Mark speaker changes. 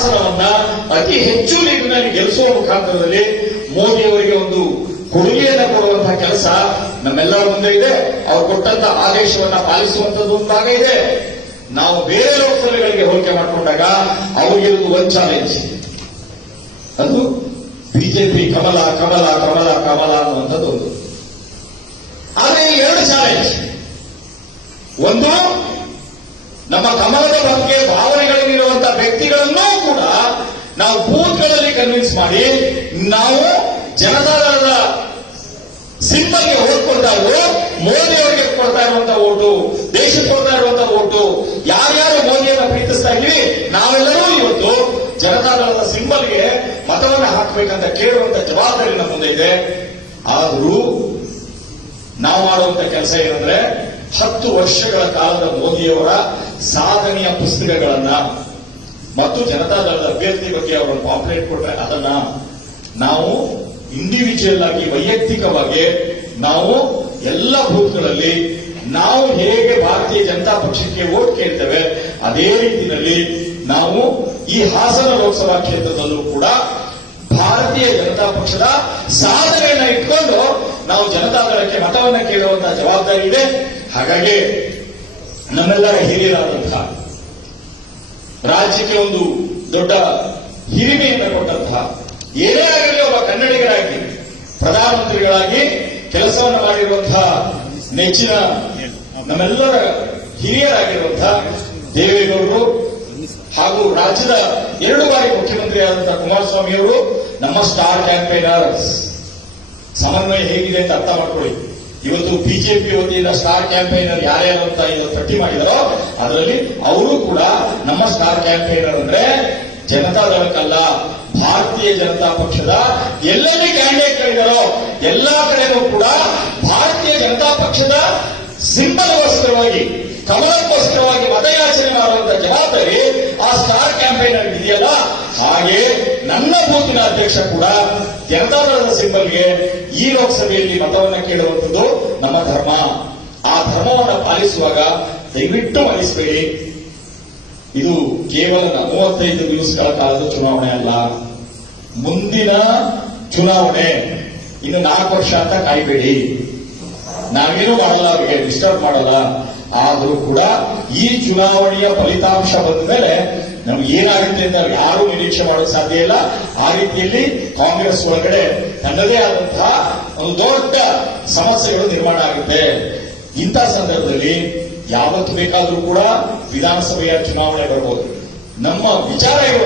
Speaker 1: ಹಾಸನವನ್ನ ಅತಿ ಹೆಚ್ಚು ಲೀಡ್ನಲ್ಲಿ ಗೆಲ್ಲಿಸುವ ಮುಖಾಂತರದಲ್ಲಿ ಮೋದಿ ಅವರಿಗೆ ಒಂದು ಕೊಡುಗೆಯನ್ನ ಕೊಡುವಂತಹ ಕೆಲಸ ನಮ್ಮೆಲ್ಲರ ಮುಂದೆ ಇದೆ. ಅವ್ರು ಕೊಟ್ಟಂತ ಆದೇಶವನ್ನ ಪಾಲಿಸುವಂತದ್ದು ಒಂದು ಭಾಗ ಇದೆ. ನಾವು ಬೇರೆ ಲೋಕಸಭೆಗಳಿಗೆ ಹೋಲಿಕೆ ಮಾಡಿಕೊಂಡಾಗ ಅವರಿಗಿರುವುದು ಒಂದು ಚಾಲೆಂಜ್ ಅದು ಬಿಜೆಪಿ ಕಮಲ ಕಮಲ ಕಮಲ ಕಮಲ ಅನ್ನುವಂಥದ್ದು ಒಂದು. ಆದರೆ ಎರಡು ಚಾಲೆಂಜ್ ಒಂದು, ನಮ್ಮ ಕಮಲದ ಬಗ್ಗೆ ನಾವು ಬೂತ್ಗಳಲ್ಲಿ ಕನ್ವಿನ್ಸ್ ಮಾಡಿ ನಾವು ಜನತಾದಳದ ಸಿಂಬಲ್ಗೆ ಓಟ್ ಕೊಡ್ತಾರೋ ಮೋದಿ ಅವರಿಗೆ ಕೊಡ್ತಾ ಇರುವಂತ ಓಟು, ದೇಶಕ್ಕೆ ಕೊಡ್ತಾ ಇರುವಂತಹ ಓಟು, ಯಾರ್ಯಾರು ಮೋದಿಯನ್ನ ಪ್ರೀತಿಸ್ತಾ ಇದ್ವಿ ನಾವೆಲ್ಲರೂ ಇವತ್ತು ಜನತಾದಳದ ಸಿಂಬಲ್ಗೆ ಮತವನ್ನು ಹಾಕಬೇಕಂತ ಕೇಳುವಂತ ಜವಾಬ್ದಾರಿ ನಮ್ಮ ಮುಂದೆ ಇದೆ. ಆದರೂ ನಾವು ಮಾಡುವಂತ ಕೆಲಸ ಏನಂದ್ರೆ ಹತ್ತು ವರ್ಷಗಳ ಕಾಲದ ಮೋದಿಯವರ ಸಾಧನೆಯ ಪುಸ್ತಕಗಳನ್ನ ಮತ್ತು ಜನತಾ ದಳದ ಅಭ್ಯರ್ಥಿ ಬಗ್ಗೆ ಅವರು ಪಾಂಪ್ಲೇಟ್ ಕೊಟ್ಟರೆ ಅದನ್ನ ನಾವು ಇಂಡಿವಿಜುವಲ್ ಆಗಿ, ವೈಯಕ್ತಿಕವಾಗಿ ನಾವು ಎಲ್ಲ ಬೂತ್ಗಳಲ್ಲಿ ನಾವು ಹೇಗೆ ಭಾರತೀಯ ಜನತಾ ಪಕ್ಷಕ್ಕೆ ಓಟ್ ಕೇಳ್ತೇವೆ, ಅದೇ ರೀತಿಯಲ್ಲಿ ನಾವು ಈ ಹಾಸನ ಲೋಕಸಭಾ ಕ್ಷೇತ್ರದಲ್ಲೂ ಕೂಡ ಭಾರತೀಯ ಜನತಾ ಪಕ್ಷದ ಸಾಧನೆಯನ್ನ ಇಟ್ಕೊಂಡು ನಾವು ಜನತಾದಳಕ್ಕೆ ಮತವನ್ನ ಕೇಳುವಂತಹ ಜವಾಬ್ದಾರಿ ಇದೆ. ಹಾಗಾಗಿ ನಮ್ಮೆಲ್ಲರ ಹಿರಿಯರಾದಂತಹ ರಾಜ್ಯಕ್ಕೆ ಒಂದು ದೊಡ್ಡ ಹಿರಿಮೆಯನ್ನು ಕೊಟ್ಟಂತಹ ಏನೇ ಆಗಲಿ ಒಬ್ಬ ಕನ್ನಡಿಗರಾಗಿ, ಪ್ರಧಾನಮಂತ್ರಿಗಳಾಗಿ ಕೆಲಸವನ್ನು ಮಾಡಿರುವಂತಹ ನೆಚ್ಚಿನ ನಮ್ಮೆಲ್ಲರ ಹಿರಿಯರಾಗಿರುವಂತಹ ದೇವೇಗೌಡರು ಹಾಗೂ ರಾಜ್ಯದ ಎರಡು ಬಾರಿ ಮುಖ್ಯಮಂತ್ರಿಯಾದಂತಹ ಕುಮಾರಸ್ವಾಮಿಯವರು ನಮ್ಮ ಸ್ಟಾರ್ ಕ್ಯಾಂಪೇನರ್ಸ್. ಸಮನ್ವಯ ಹೇಗಿದೆ ಅಂತ ಅರ್ಥ ಮಾಡ್ಕೊಳ್ಳಿ. ಇವತ್ತು ಬಿಜೆಪಿ ವತಿಯಿಂದ ಸ್ಟಾರ್ ಕ್ಯಾಂಪೇನರ್ ಯಾರ್ಯಾರು ಅಂತ ಇವತ್ತು ಪಟ್ಟಿ ಮಾಡಿದಾರೋ, ಅದರಲ್ಲಿ ಅವರು ಕೂಡ ನಮ್ಮ ಸ್ಟಾರ್ ಅಂದ್ರೆ ಅಂದ್ರೆ ಜನತಾದಳಕ್ಕಲ್ಲ, ಭಾರತೀಯ ಜನತಾ ಪಕ್ಷದ ಎಲ್ಲೆಲ್ಲಿ ಕ್ಯಾಂಡಿಡೇಟ್ಗಳಿದ್ದಾರೋ ಎಲ್ಲಾ ಕಡೆಗೂ ಕೂಡ ಭಾರತೀಯ ಜನತಾ ಪಕ್ಷದ ಸಿಂಬಲ್ ಸಿಂಬಲ್ಗೋಸ್ಕರವಾಗಿ, ಕಮಲಕ್ಕೋಸ್ಕರವಾಗಿ ಮತಯಾಚನೆ ಮಾಡುವಂತ ಜವಾಬ್ದಾರಿ ಆ ಸ್ಟಾರ್ ಕ್ಯಾಂಪೇನ್ ಇದೆಯಲ್ಲ? ಹಾಗೆ ನನ್ನ ಬೂತಿನ ಅಧ್ಯಕ್ಷ ಕೂಡ ಜನತಾದಳದ ಸಿಂಬಲ್ಗೆ ಈ ಲೋಕಸಭೆಯಲ್ಲಿ ಮತವನ್ನ ಕೇಳುವಂಥದ್ದು ನಮ್ಮ ಧರ್ಮ. ಆ ಧರ್ಮವನ್ನು ಪಾಲಿಸುವಾಗ ದಯವಿಟ್ಟು ಮರೆಸಬೇಡಿ ಇದು ಕೇವಲ ಮೂವತ್ತೈದು ದಿವಸಗಳ ಕಾಲದ ಚುನಾವಣೆ ಅಲ್ಲ. ಮುಂದಿನ ಚುನಾವಣೆ ಇನ್ನು ನಾಲ್ಕು ವರ್ಷ ಅಂತ ಕಾಯ್ಬೇಡಿ. ನಾವೇನು ಮಾಡಲ್ಲ, ಅವರಿಗೆ ಡಿಸ್ಟರ್ಬ್ ಮಾಡಲ್ಲ. ಆದರೂ ಕೂಡ ಈ ಚುನಾವಣೆಯ ಫಲಿತಾಂಶ ಬಂದ ಮೇಲೆ ನಮ್ಗೆ ಏನಾಗುತ್ತೆ ಅಂತ ಯಾರು ನಿರೀಕ್ಷೆ ಮಾಡೋಕೆ ಸಾಧ್ಯ ಇಲ್ಲ. ಆ ರೀತಿಯಲ್ಲಿ ಕಾಂಗ್ರೆಸ್ ಒಳಗಡೆ ತನ್ನದೇ ಆದಂತಹ ಒಂದು ದೊಡ್ಡ ಸಮಸ್ಯೆಗಳು ನಿರ್ಮಾಣ ಆಗುತ್ತೆ. ಇಂಥ ಸಂದರ್ಭದಲ್ಲಿ ಯಾವತ್ತು ಬೇಕಾದರೂ ಕೂಡ ವಿಧಾನಸಭೆಯ ಚುನಾವಣೆ ಬರ್ಬೋದು. ನಮ್ಮ ವಿಚಾರ